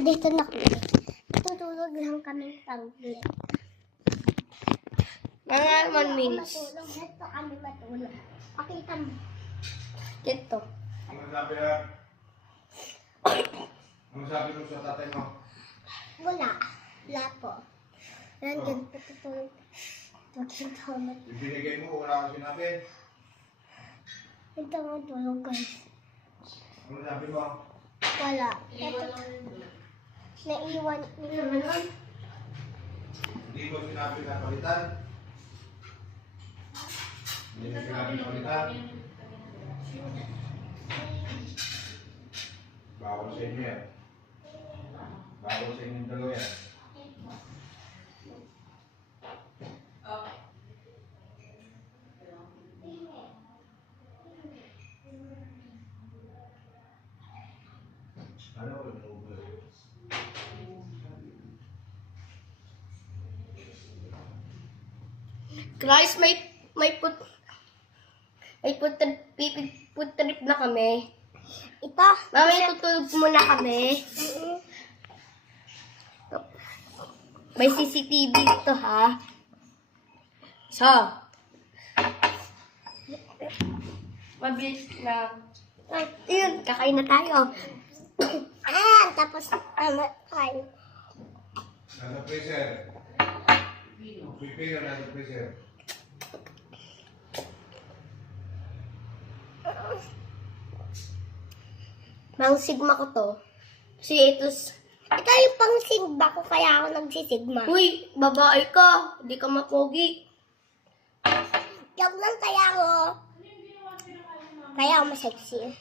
Dito na kami. Tutulog lang kami saglit. Mga 1 minutes. Matulog. Dito kami matulog. Pakita mo. Dito. Ano sabi na? Ano sabi mo sa tatay mo? Wala. Wala po. Nandun po tutulog. Tutulog. Ibinigay mo, wala akong sinabi. Ito mo tulog guys. Ano sabi mo? Wala. Ito. Naiwan. Hindi mo sinabi na palitan? Hindi mo sinabi na palitan? Bawal sa inyo yan. Bawal sa inyong dalawa yan. Ano ko na ubo? Guys, may food trip na kami. Ito. Mamaya tutulog muna kami. May CCTV dito ha. So, mabilis na. Ay, yun, kakain na tayo. Ayan. Tapos, kain. Nasa freezer. Prepare na nasa freezer. Mang sigma ko to. Kasi ito, Ito yung pang sigma ko, kaya ako nagsisigma. uy, babae ka. Hindi ka mapogi. Joke lang, kaya ako masexy.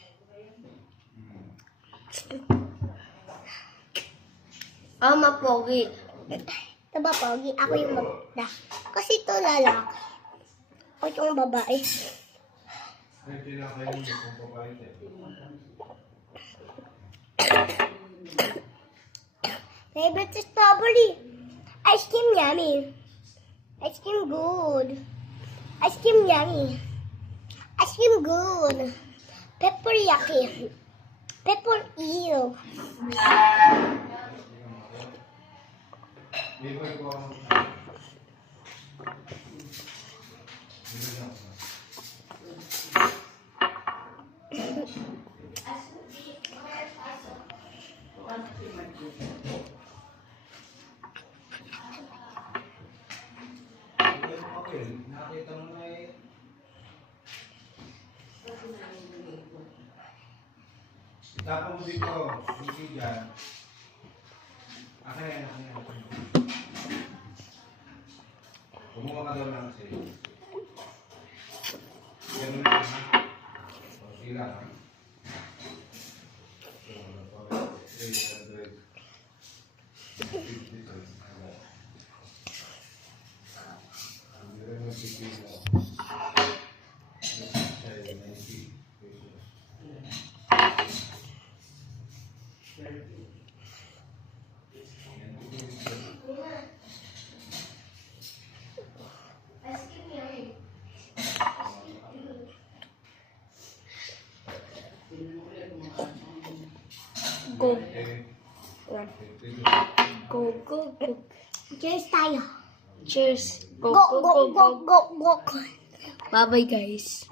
Mapogi. Ito ba, Pogi? Ako yung magda. Kasi ito lalaki. Ako yung babae. Ay, tinakain mo kung papalit eh. Favorite is strawberry. Ice cream yummy. Ice cream good. Ice cream yummy. Ice cream good. Pepper yucky. Pepper ew. Liboy ko ang... Nakita mo na eh. Tapos mo dito, hindi dyan. Akin. Kumuha ka daw lang kasi. Ganun lang ha. O, sila ha. Go. Go. Cheers tayo. Cheers. Go. Bye-bye, guys.